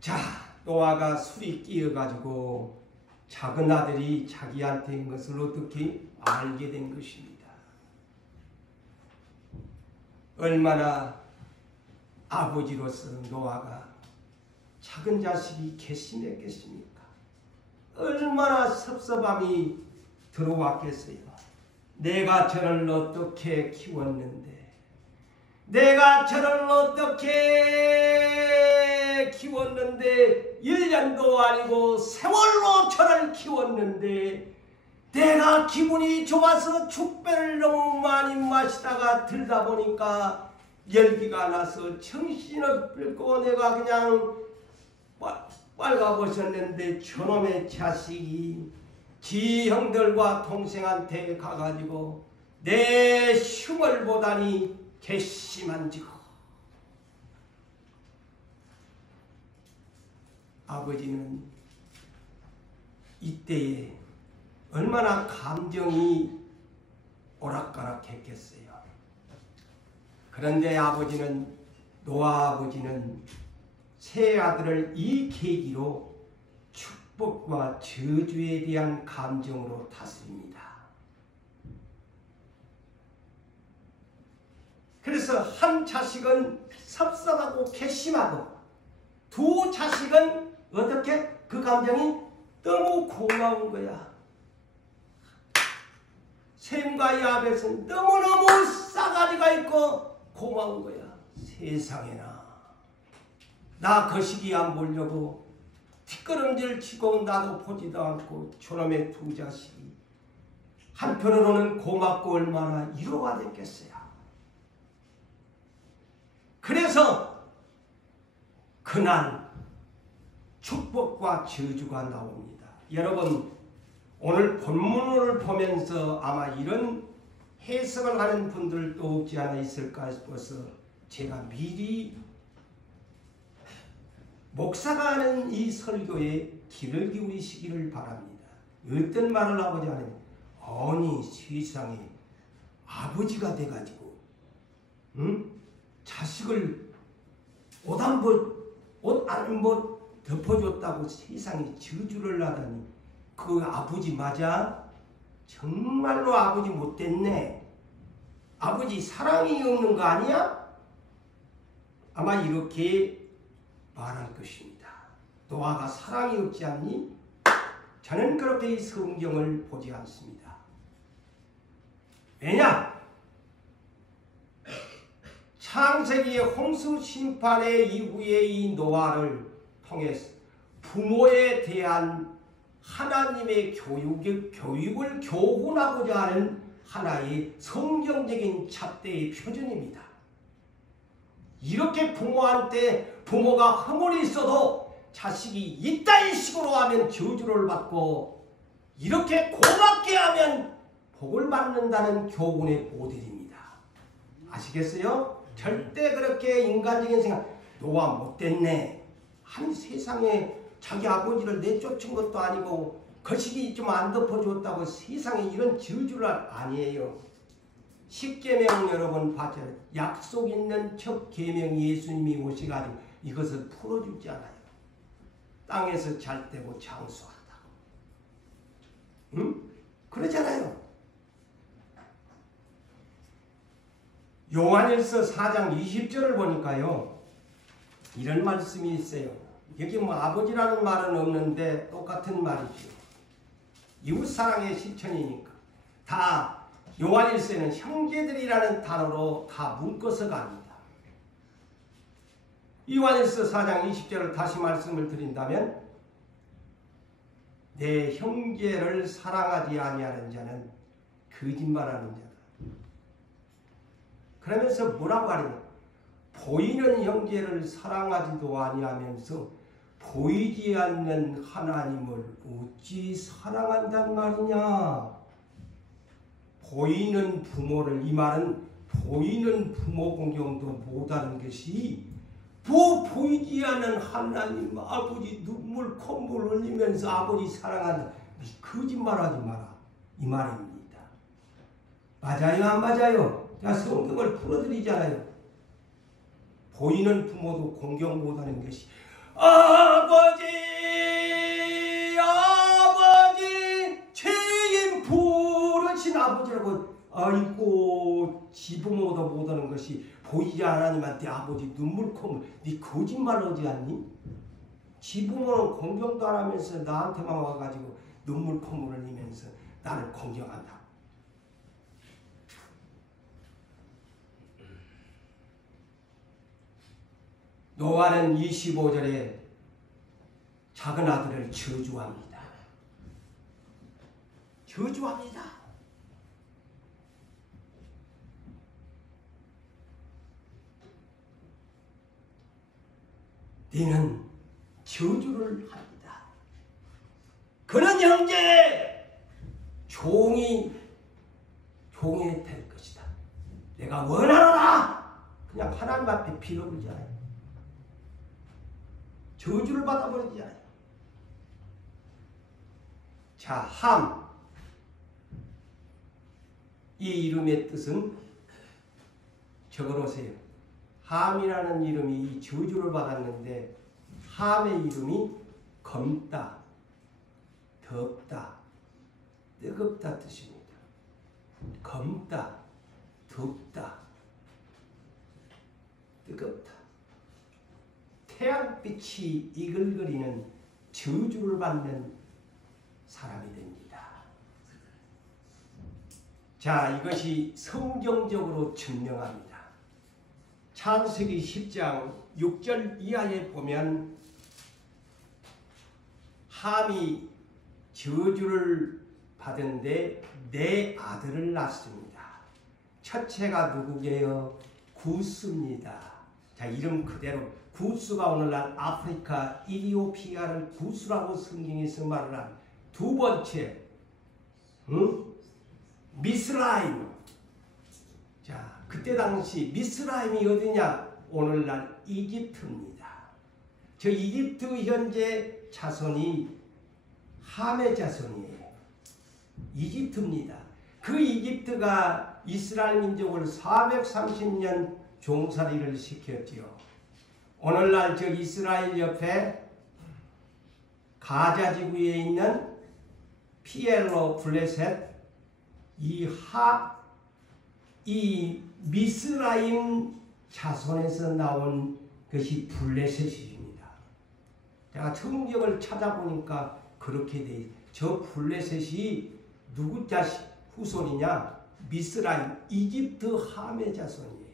자, 노아가 술이 끼어가지고 작은 아들이 자기한테 인 것을 어떻게 알게 된 것입니다. 얼마나 아버지로서 노아가 작은 자식이 괘씸했겠습니까? 얼마나 섭섭함이 들어왔겠어요. 내가 저를 어떻게 키웠는데, 내가 저를 어떻게 키웠는데, 1년도 아니고 세월로 저를 키웠는데, 내가 기분이 좋아서 죽배를 너무 많이 마시다가 들다 보니까 열기가 나서 정신없고 내가 그냥 빨가버렸는데 저놈의 자식이 지 형들과 동생한테 가가지고 내 흉을 보다니 괘씸한지고. 아버지는 이때에 얼마나 감정이 오락가락했겠어요. 그런데 노아 아버지는 새 아들을 이 계기로 축복과 저주에 대한 감정으로 다스립니다. 그래서 한 자식은 섭섭하고 괘씸하고 두 자식은 어떻게 그 감정이 너무 고마운 거야. 셈과 야벳은 너무너무 싸가지가 있고 고마운 거야. 세상에나 나 거시기 안 보려고 뒷걸음질 치고 나도 보지도 않고 저놈의 두 자식이 한편으로는 고맙고 얼마나 위로가 됐겠어요. 그래서 그날 축복과 저주가 나옵니다. 여러분 오늘 본문을 보면서 아마 이런 해석을 하는 분들도 없지 않아 있을까 싶어서 제가 미리 목사가 하는 이 설교에 귀를 기울이시기를 바랍니다. 어떤 말을 아버지 하느냐. 아니 세상에 아버지가 돼가지고 자식을 옷 안 덮어줬다고 세상에 저주를 하다니 그 아버지 맞아? 정말로 아버지 못됐네. 아버지 사랑이 없는 거 아니야? 아마 이렇게 말할 것입니다. 노아가 사랑이 없지 않니? 저는 그렇게 이 성경을 보지 않습니다. 왜냐? 창세기의 홍수 심판의 이후에 이 노아를 통해서 부모에 대한 하나님의 교육을 교훈하고자 하는 하나의 성경적인 잣대의 표준입니다. 이렇게 부모가 허물이 있어도 자식이 이따위 식으로 하면 저주를 받고 이렇게 고맙게 하면 복을 받는다는 교훈의 모델입니다. 아시겠어요? 절대 그렇게 인간적인 생각, 노아 못됐네. 한 세상에 자기 아버지를 내쫓은 것도 아니고 거시기 좀 안 덮어줬다고 세상에 이런 저주를 아니에요. 십계명 여러분 봤잖아요. 약속 있는 첫 계명 예수님이 오셔가지고 이것을 풀어주지 않아요. 땅에서 잘 때고 장수한다고. 응? 그러잖아요. 요한일서 4장 20절을 보니까요. 이런 말씀이 있어요. 여기 아버지라는 말은 없는데 똑같은 말이죠. 이웃사랑의 실천이니까. 다 요한일서에는 형제들이라는 단어로 다 묶어서 갑니다. 요한일서 4장 20절을 다시 말씀을 드린다면 내 형제를 사랑하지 아니하는 자는 거짓말하는 자다. 그러면서 뭐라고 하느냐. 보이는 형제를 사랑하지도 아니하면서 보이지 않는 하나님을 어찌 사랑한단 말이냐. 보이는 부모를, 이 말은 보이는 부모 공경도 못하는 것이 보이지 않는 하나님 아버지 눈물 콧물 흘리면서 아버지 사랑한다. 거짓말하지 마라. 이 말입니다. 맞아요 안 맞아요? 제가 성경을 풀어드리잖아요. 보이는 부모도 공경 못하는 것이 아버지 죄인 부르신 아버지라고. 아이고 지부모도 못하는 것이 보이지 하나님한테 아버지 눈물 콧물. 네 거짓말하지 않니? 지부모는 공경도 안 하면서 나한테만 와가지고 눈물 콧물 흘리면서 나를 공경한다. 노아는 25절에 작은 아들을 저주합니다. 저주합니다. 너는 저주를 합니다. 그는 형제 종이 봉해될 것이다. 내가 원하노라. 그냥 하나님 앞에 빌어버리잖아요. 저주를 받아버리잖아요. 자, 함. 이 이름의 뜻은 적어놓으세요. 함이라는 이름이 저주를 받았는데 함의 이름이 검다, 덥다, 뜨겁다 뜻입니다. 검다, 덥다, 뜨겁다. 태양빛이 이글거리는 저주를 받는 사람이 됩니다. 자, 이것이 성경적으로 증명합니다. 창세기 10장 6절 이하에 보면 함이 저주를 받은데 네 아들을 낳습니다. 첫째가 누구게요? 구스입니다. 자, 이름 그대로 구스가 오늘날 아프리카 이디오피아를 구스라고 성경에서 말을 한 두 번째 미스라임. 자, 그때 당시 미스라임이 어디냐? 오늘날 이집트입니다. 저 이집트 현재 자손이 함의 자손이에요. 이집트입니다. 그 이집트가 이스라엘 민족을 430년 종살이를 시켰지요. 오늘날 저 이스라엘 옆에 가자 지구에 있는 피엘로 블레셋 이 미스라임 자손에서 나온 것이 블레셋입니다. 제가 성경을 찾아보니까 그렇게 돼 있어요. 저 블레셋이 누구 자식 후손이냐? 미스라임, 이집트 함의 자손이에요.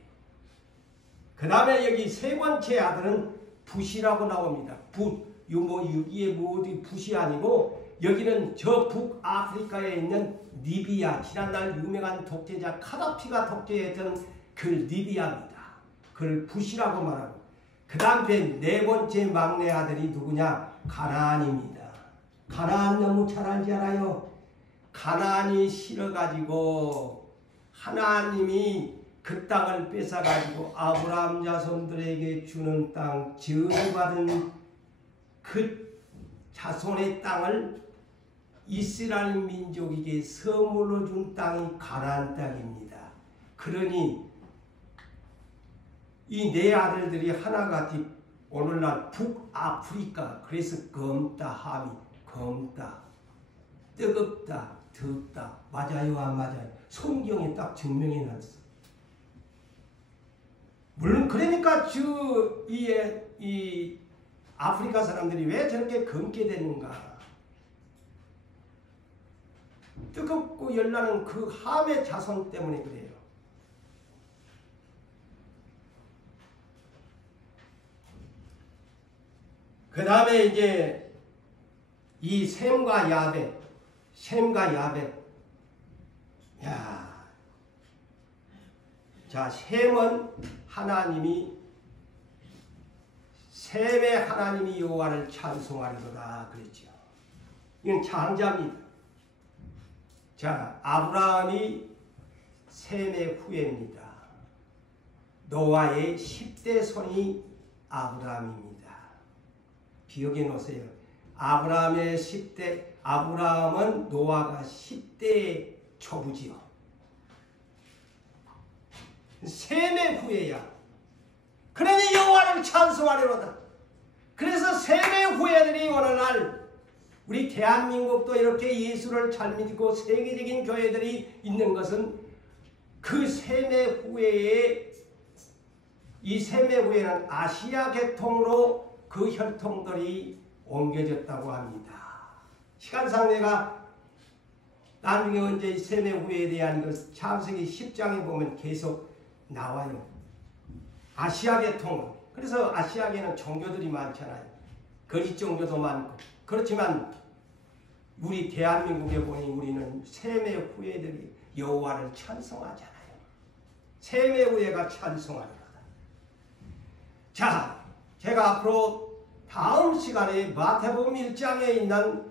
그 다음에 여기 세 번째 아들은 붓이라고 나옵니다. 붓, 여기에 모두 붓이 아니고 여기는 저 북아프리카에 있는 리비아, 지난날 유명한 독재자 카다피가 독재했던 그 리비아입니다. 그걸 붓이라고 말하고, 그 다음에 네 번째 막내 아들이 누구냐? 가나안입니다. 가나안 너무 잘 알지 않아요? 가나안이 싫어가지고 하나님이 그 땅을 뺏어가지고 아브라함 자손들에게 주는 땅, 저주받은 그 자손의 땅을 이스라엘 민족에게 선물로 준 땅이 가나안 땅입니다. 그러니 이 네 아들들이 하나같이 오늘날 북아프리카, 그래서 검다, 함이 검다, 뜨겁다, 덥다. 맞아요, 안 맞아요? 성경에 딱 증명해 놨어. 물론 그러니까 이 아프리카 사람들이 왜 저렇게 검게 되는가? 뜨겁고 열나는 그 함의 자손 때문에 그래요. 그 다음에 이제 이 셈과 야벳, 야, 자, 셈은 하나님이 셈의 하나님이 여호와를 찬송하리로다 그랬죠. 이건 장자입니다. 자, 아브라함이 셈의 후예입니다. 노아의 10대 손이 아브라함입니다. 기억해 놓으세요. 아브라함은 노아가 10대 초부지요. 셈의 후예야. 그러니 여호와를 찬송하리로다. 그래서 셈의 후예들이 오늘날 우리 대한민국도 이렇게 예수를 잘 믿고 세계적인 교회들이 있는 것은 그 셈의 후예의 이 셈의 후예는 아시아 계통으로 그 혈통들이 옮겨졌다고 합니다. 시간상 내가 나중에 언제 셈의 후예에 대한 것 창세기 10장에 보면 계속 나와요. 아시아 계통. 그래서 아시아계는 종교들이 많잖아요. 거짓 종교도 많고. 그렇지만 우리 대한민국에 보니 우리는 셈의 후예들이 여호와를 찬송하잖아요. 셈의 후예가 찬송하리로다. 자, 제가 앞으로 다음 시간에 마태복음 1장에 있는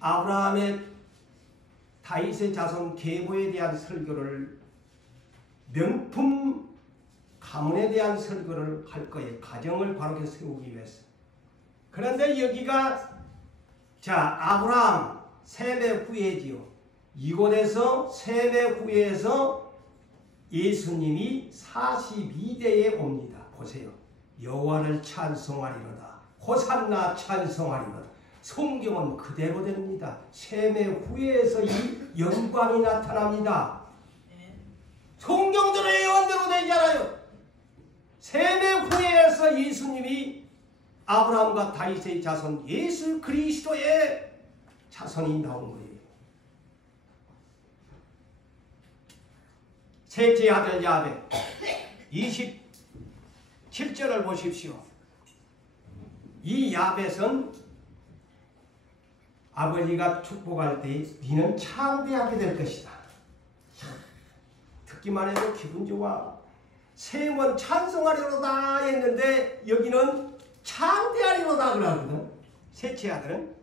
아브라함의 다윗의 자손 계보에 대한 설교를 명품 가문에 대한 설교를 할 거예요. 가정을 바르게 세우기 위해서. 그런데 여기가 자 아브라함 셈의 후예지요. 이곳에서 셈의 후예에서 예수님이 42대에 옵니다. 보세요. 여호와를 찬송하리로다. 호산나 찬송하리로다. 성경은 그대로 됩니다. 셈의 후예에서 이 영광이 나타납니다. 성경대로 예언대로 되잖아요. 셈의 후예에서 예수님이 아브라함과 다윗의 자손 예수 그리스도의 자손이 나온 거예요. 셋째 아들 야벳 27절을 보십시오. 이 야벳은 아버지가 축복할 때 너는 창대하게 될 것이다. 듣기만 해도 기분 좋아. 셈은 찬송하리로다 했는데 여기는 창대하리로다 그러거든. 셋째 아들은.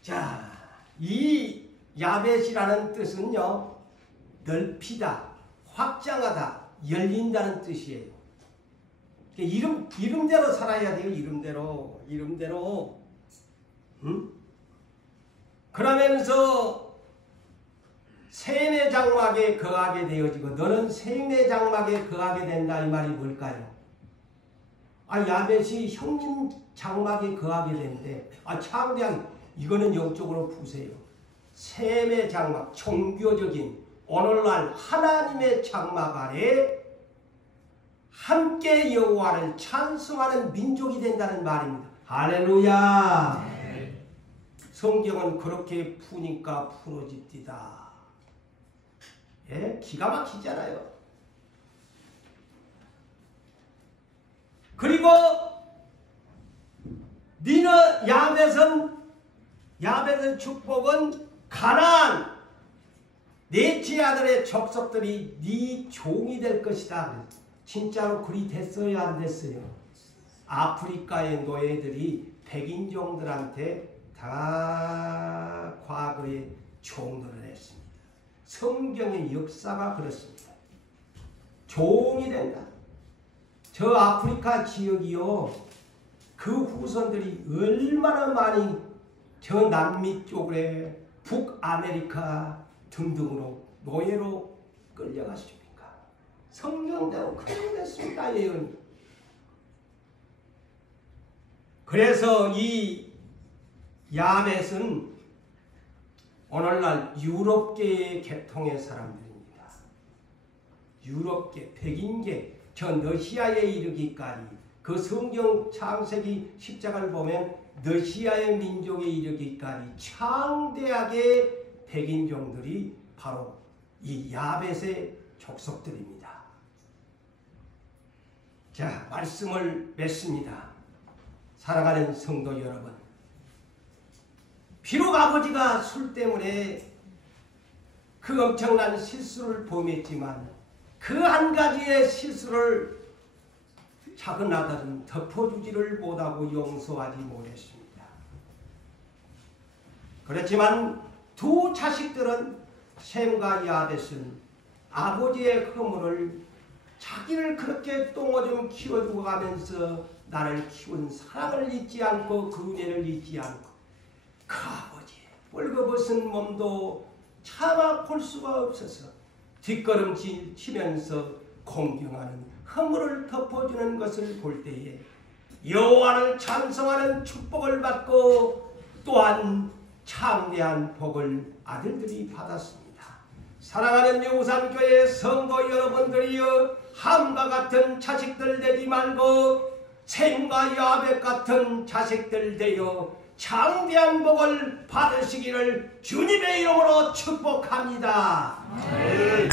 자, 이 야벳이라는 뜻은요, 넓히다, 확장하다, 열린다는 뜻이에요. 이름대로 살아야 돼요. 이름대로. 응? 그러면서 셈의 장막에 거하게 되어지고 너는 셈의 장막에 거하게 된다. 이 말이 뭘까요? 야벳이 형님 장막에 거하게 된대. 창대하게. 이거는 영적으로 푸세요. 셈의 장막, 종교적인 오늘날 하나님의 장막 아래 함께 여호와를 찬송하는 민족이 된다는 말입니다. 할렐루야. 네. 성경은 그렇게 푸니까 풀어집디다. 예? 기가 막히잖아요. 그리고 니는 야벳의 축복은 가나안 넷째 아들의 족속들이 네 종이 될 것이다. 진짜로 그리 됐어요, 안 됐어요? 아프리카의 노예들이 백인종들한테 다 과거에 종노를 했습니다. 성경의 역사가 그렇습니다. 종이 된다. 저 아프리카 지역이요, 그 후손들이 얼마나 많이 저 남미 쪽에 북아메리카 등등으로 노예로 끌려갔습니까? 성경대로 그대로 됐습니다. 예언이. 그래서 이 야벳은 오늘날 유럽계의 계통의 사람들입니다. 유럽계, 백인계, 저 러시아에 이르기까지 그 성경 창세기 10장을 보면 러시아의 민족에 이르기까지 창대하게 백인종들이 바로 이 야벳의 족속들입니다. 자, 말씀을 맺습니다. 사랑하는 성도 여러분, 비록 아버지가 술 때문에 그 엄청난 실수를 범했지만 그 한 가지의 실수를 작은 아들은 덮어주지를 못하고 용서하지 못했습니다. 그렇지만 두 자식들은 셈과 야벳은 아버지의 허물을 자기를 그렇게 똥오줌 키워주고 가면서 나를 키운 사랑을 잊지 않고 그 은혜를 잊지 않고 그 아버지의 뻘거벗은 몸도 차마 볼 수가 없어서 뒷걸음질 치면서 공경하는 허물을 덮어주는 것을 볼 때에 여호와를 찬송하는 축복을 받고 또한 창대한 복을 아들들이 받았습니다. 사랑하는 용산교회 성도 여러분들이여, 함과 같은 자식들 되지 말고 셈과 야벳 같은 자식들 되어 창대한 복을 받으시기를 주님의 이름으로 축복합니다. 네.